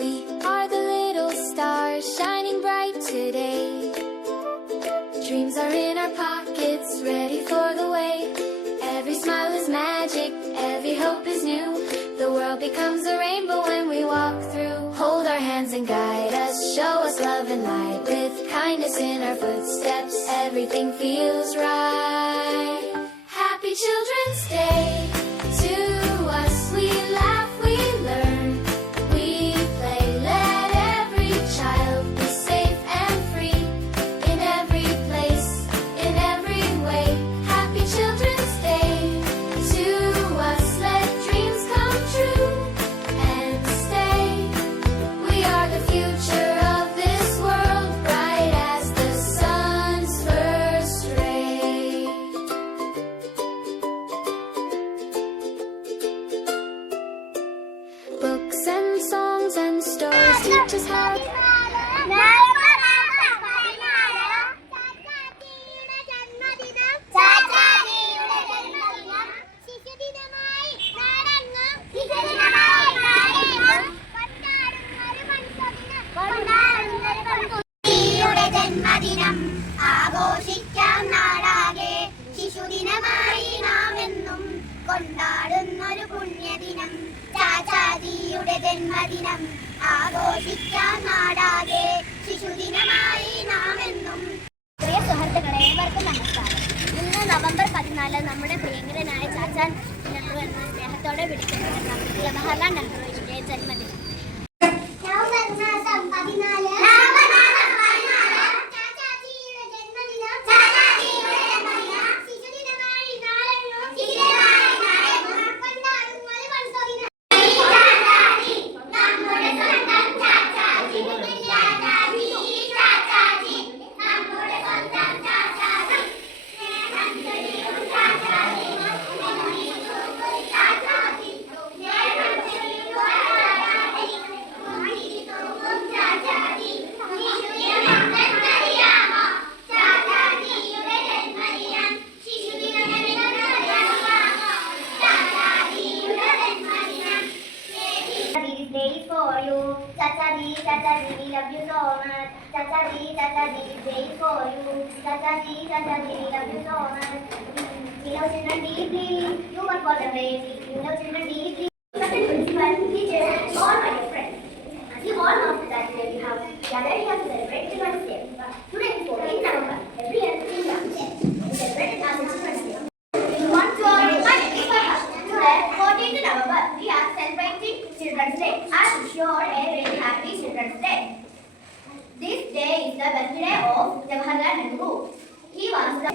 We are the little stars shining bright today. Dreams are in our pockets, ready for the way. Every smile is magic, every hope is new. The world becomes a rainbow when we walk through. Hold our hands and guide us, show us love and light. With kindness in our footsteps, everything feels right. Happy Children's Day to us. We laugh, we learn, we play. Let every child be safe and free. In every place, in every way. Happy Children's Day to us. Let dreams come true and stay. We are the future of this world, bright as the sun's first ray. Books and songs and stories teach us how. ജന്മദിനം ആഘോഷിക്കാം നാടാകെ. ശിശുദിനമായി നാം എന്നും കൊണ്ടാടുന്നൊരു പുണ്യദിനം. ചാച്ചാജിയുടെ ജന്മദിനം ആഘോഷിക്കാം നാടാകെ. ശിശുദിനമായി നാം എന്നും. പ്രിയ സുഹൃത്തുക്കളെ, ഏവർക്കും നമസ്കാരം. ഇന്ന് നവംബർ 14 നമ്മുടെ പ്രിയങ്കരനായ ചാച്ചാ നെഹ്റു എന്ന സ്നേഹത്തോടെ വിളിക്കപ്പെടുന്ന ജവഹർലാൽ നെഹ്റുവിന്റെ ജന്മദിനം. Day for you, Chachaji, Chachaji, we love you so much. Chachaji, Chachaji, day for you, Chachaji, Chachaji, we love you so much. We love children deeply, you work for the baby. We love children deeply. Principal, teachers, all my friends. As you all know that today we are very happy to celebrate Children's Day. Today is 14th November. Every year in India, we celebrate it as Children's Day. We want to all remind today, 14th November, we are celebrating Children's Day. I wish you all a very happy Children's Day. This day is the birthday of Jawaharlal Nehru. He was the